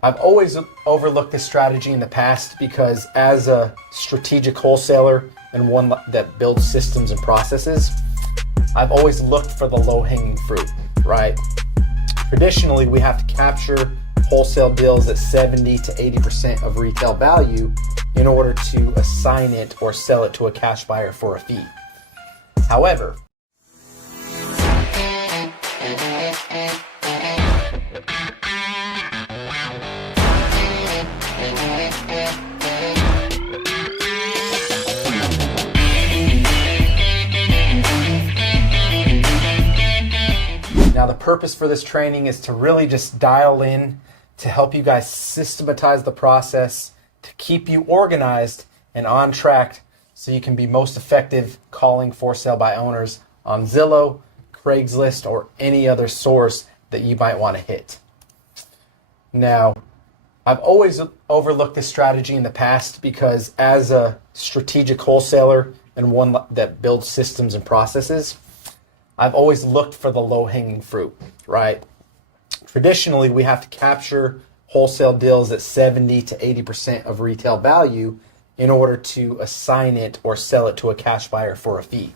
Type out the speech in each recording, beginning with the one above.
I've always overlooked this strategy in the past because as a strategic wholesaler and one that builds systems and processes, I've always looked for the low-hanging fruit, right? Traditionally, we have to capture wholesale deals at 70 to 80% of retail value in order to assign it or sell it to a cash buyer for a fee. However, now the purpose for this training is to really just dial in to help you guys systematize the process, to keep you organized and on track so you can be most effective calling for sale by owners on Zillow, Craigslist, or any other source that you might want to hit. Now, I've always overlooked this strategy in the past because as a strategic wholesaler and one that builds systems and processes, I've always looked for the low-hanging fruit, right? Traditionally, we have to capture wholesale deals at 70 to 80% of retail value in order to assign it or sell it to a cash buyer for a fee.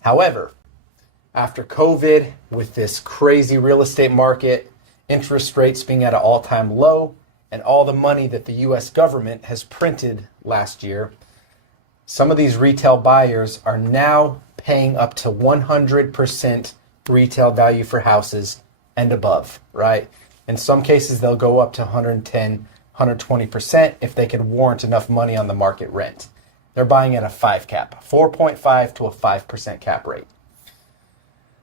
However, after COVID, with this crazy real estate market, interest rates being at an all-time low, and all the money that the US government has printed last year, some of these retail buyers are now paying up to 100% retail value for houses and above, right? In some cases, they'll go up to 110, 120% if they can warrant enough money on the market rent. They're buying at a 5 cap, 4.5 to a 5% cap rate.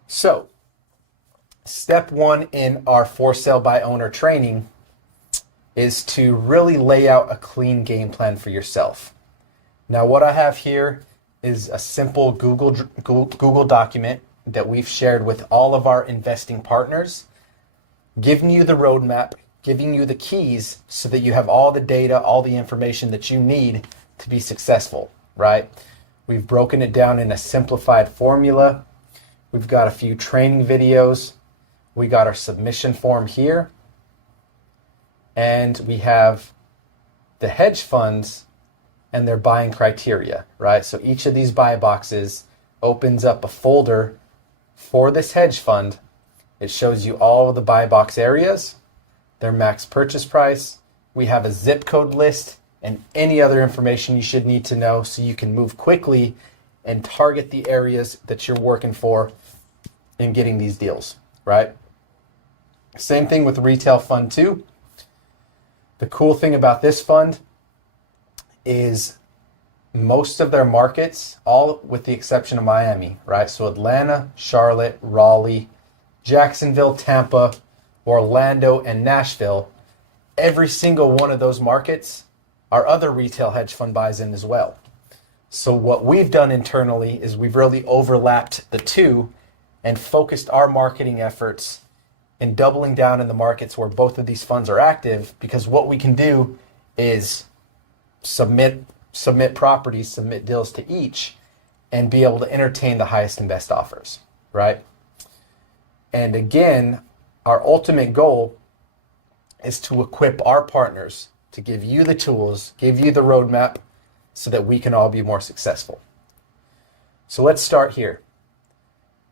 So, step one in our for sale by owner training is to really lay out a clean game plan for yourself. Now, what I have here is a simple Google document that we've shared with all of our investing partners, giving you the roadmap, giving you the keys so that you have all the data, all the information that you need to be successful, right? We've broken it down in a simplified formula. We've got a few training videos. We got our submission form here. And we have the hedge funds and their buying criteria, right? So each of these buy boxes opens up a folder for this hedge fund. It shows you all of the buy box areas, their max purchase price. We have a zip code list and any other information you should need to know so you can move quickly and target the areas that you're working for in getting these deals, right? Same thing with retail fund 2. The cool thing about this fund is most of their markets, all with the exception of Miami, right? So Atlanta, Charlotte, Raleigh, Jacksonville, Tampa, Orlando, and Nashville, every single one of those markets our other retail hedge fund buys in as well. So what we've done internally is we've really overlapped the two and focused our marketing efforts in doubling down in the markets where both of these funds are active, because what we can do is submit properties, submit deals to each, and be able to entertain the highest and best offers, right? And again, our ultimate goal is to equip our partners to give you the tools, give you the roadmap so that we can all be more successful. So let's start here.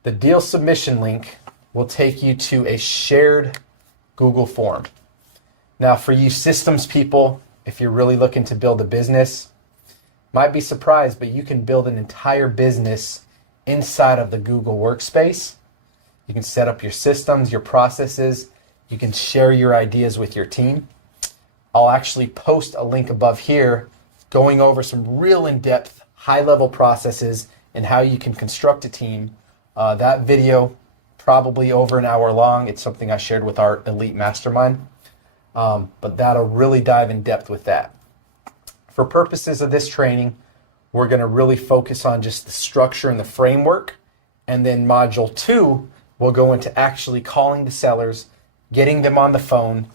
The deal submission link will take you to a shared Google form. Now, for you systems people, if you're really looking to build a business, might be surprised, but you can build an entire business inside of the Google workspace. You can set up your systems, your processes. You can share your ideas with your team. I'll actually post a link above here going over some real in-depth, high-level processes and how you can construct a team. That video, probably over an hour long. It's something I shared with our elite mastermind. But that'll really dive in depth with that. For purposes of this training, we're going to really focus on just the structure and the framework. And then module 2, we'll go into actually calling the sellers, getting them on the phone.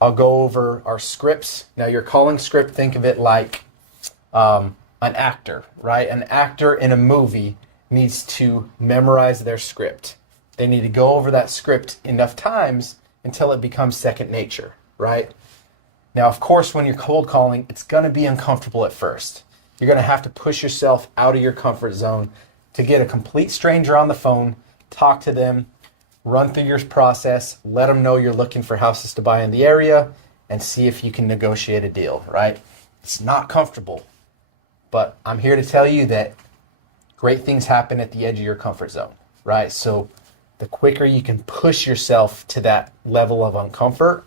I'll go over our scripts. Now, your calling script, think of it like an actor, right? An actor in a movie needs to memorize their script. They need to go over that script enough times until it becomes second nature, right? Now, of course, when you're cold calling, it's going to be uncomfortable at first. You're going to have to push yourself out of your comfort zone to get a complete stranger on the phone, talk to them, run through your process, let them know you're looking for houses to buy in the area, and see if you can negotiate a deal, right? It's not comfortable, but I'm here to tell you that great things happen at the edge of your comfort zone, right? So the quicker you can push yourself to that level of uncomfort,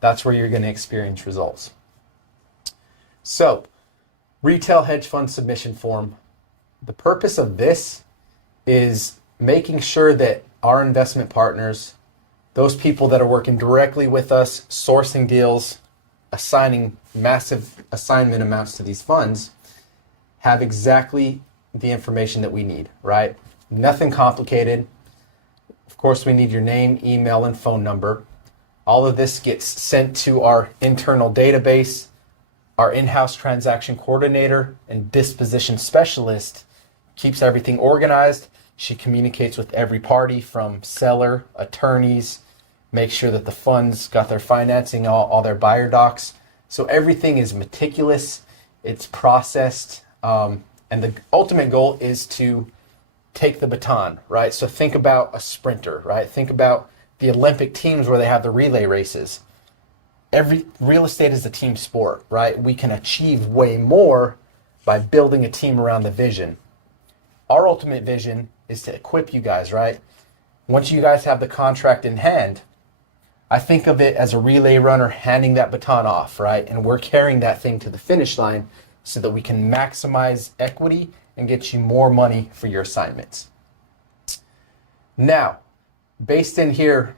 that's where you're going to experience results. So, retail hedge fund submission form. The purpose of this is making sure that our investment partners, those people that are working directly with us, sourcing deals, assigning massive assignment amounts to these funds, have exactly the information that we need, right? Nothing complicated. Of course, we need your name, email, and phone number. All of this gets sent to our internal database. Our in-house transaction coordinator and disposition specialist keeps everything organized. She communicates with every party from seller, attorneys, make sure that the funds got their financing, all their buyer docs. So everything is meticulous, it's processed, and the ultimate goal is to take the baton, right? So think about a sprinter, right? Think about the Olympic teams where they have the relay races. Every real estate is a team sport, right? We can achieve way more by building a team around the vision. Our ultimate vision is to equip you guys, right? Once you guys have the contract in hand, I think of it as a relay runner handing that baton off, right? And we're carrying that thing to the finish line so that we can maximize equity and get you more money for your assignments. Now, based in here,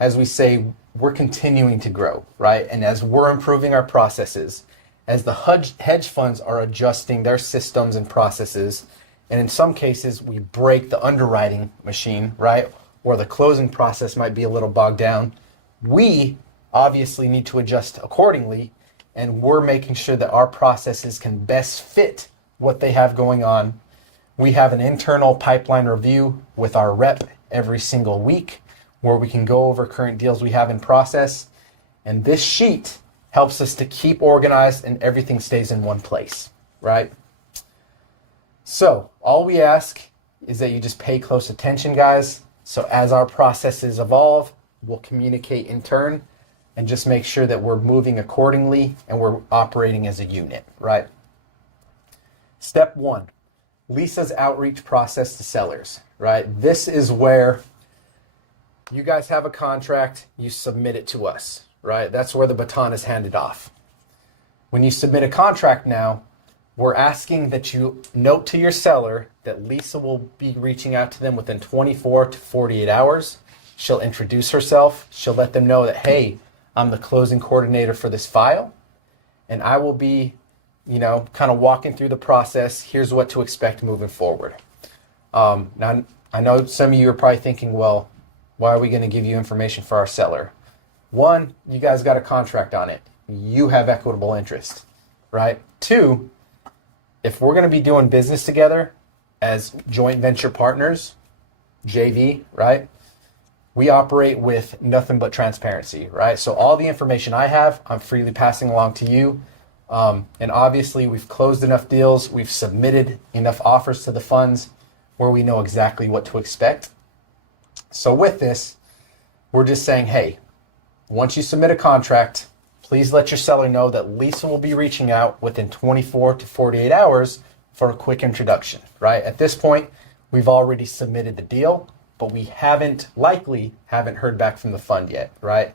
as we say, we're continuing to grow, right? And as we're improving our processes, as the hedge funds are adjusting their systems and processes, and in some cases we break the underwriting machine, right? Or the closing process might be a little bogged down. We obviously need to adjust accordingly, and we're making sure that our processes can best fit what they have going on. We have an internal pipeline review with our rep every single week where we can go over current deals we have in process. And this sheet helps us to keep organized and everything stays in one place, right? So all we ask is that you just pay close attention, guys. So as our processes evolve, we'll communicate in turn and just make sure that we're moving accordingly and we're operating as a unit, right? Step 1, Lisa's outreach process to sellers, right? This is where you guys have a contract, you submit it to us, right? That's where the baton is handed off. When you submit a contract now, we're asking that you note to your seller that Lisa will be reaching out to them within 24 to 48 hours. She'll introduce herself. She'll let them know that, hey, I'm the closing coordinator for this file, and I will be, kind of walking through the process. Here's what to expect moving forward. Now, I know some of you are probably thinking, well, why are we going to give you information for our seller? One, you guys got a contract on it. You have equitable interest, right? Two, if we're going to be doing business together as joint venture partners, JV, right? We operate with nothing but transparency, right? So all the information I have, I'm freely passing along to you. And obviously we've closed enough deals, we've submitted enough offers to the funds where we know exactly what to expect. So with this, we're just saying, hey, once you submit a contract, please let your seller know that Lisa will be reaching out within 24 to 48 hours for a quick introduction, right? At this point, we've already submitted the deal, but we likely haven't heard back from the fund yet, right?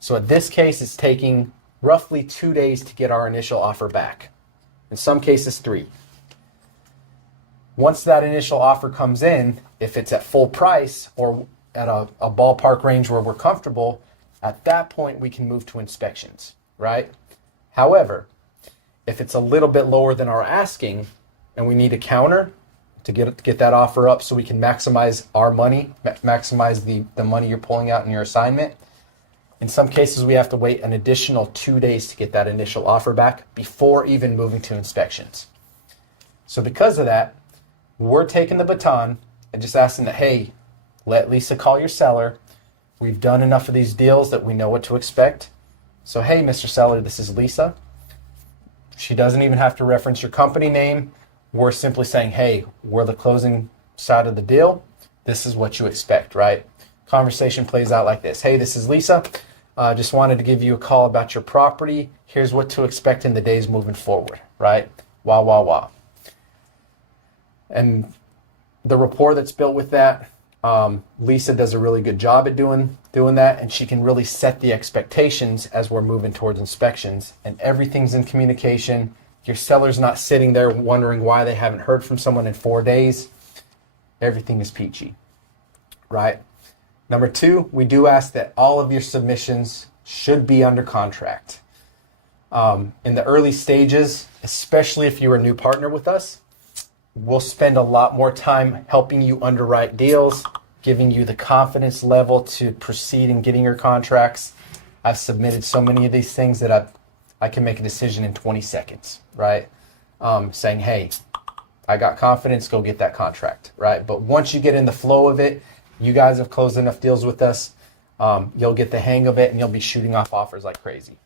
So in this case, it's taking roughly 2 days to get our initial offer back. In some cases, 3. Once that initial offer comes in, if it's at full price or at a ballpark range where we're comfortable, at that point we can move to inspections, right? However, if it's a little bit lower than our asking and we need a counter to get that offer up so we can maximize our money, maximize the money you're pulling out in your assignment, in some cases we have to wait an additional 2 days to get that initial offer back before even moving to inspections. So because of that, we're taking the baton and just asking that, hey, let Lisa call your seller. We've done enough of these deals that we know what to expect. So, hey, Mr. Seller, this is Lisa. She doesn't even have to reference your company name. We're simply saying, hey, we're the closing side of the deal. This is what you expect, right? Conversation plays out like this. Hey, this is Lisa. Just wanted to give you a call about your property. Here's what to expect in the days moving forward, right? Wah, wah, wah. And the rapport that's built with that, Lisa does a really good job at doing that, and she can really set the expectations as we're moving towards inspections, and everything's in communication. Your seller's not sitting there wondering why they haven't heard from someone in 4 days. Everything is peachy, right? Number 2, we do ask that all of your submissions should be under contract. In the early stages, especially if you're a new partner with us, we'll spend a lot more time helping you underwrite deals, giving you the confidence level to proceed in getting your contracts. I've submitted so many of these things that I can make a decision in 20 seconds, right? Saying, hey, I got confidence, go get that contract, right? But once you get in the flow of it, you guys have closed enough deals with us, you'll get the hang of it and you'll be shooting off offers like crazy.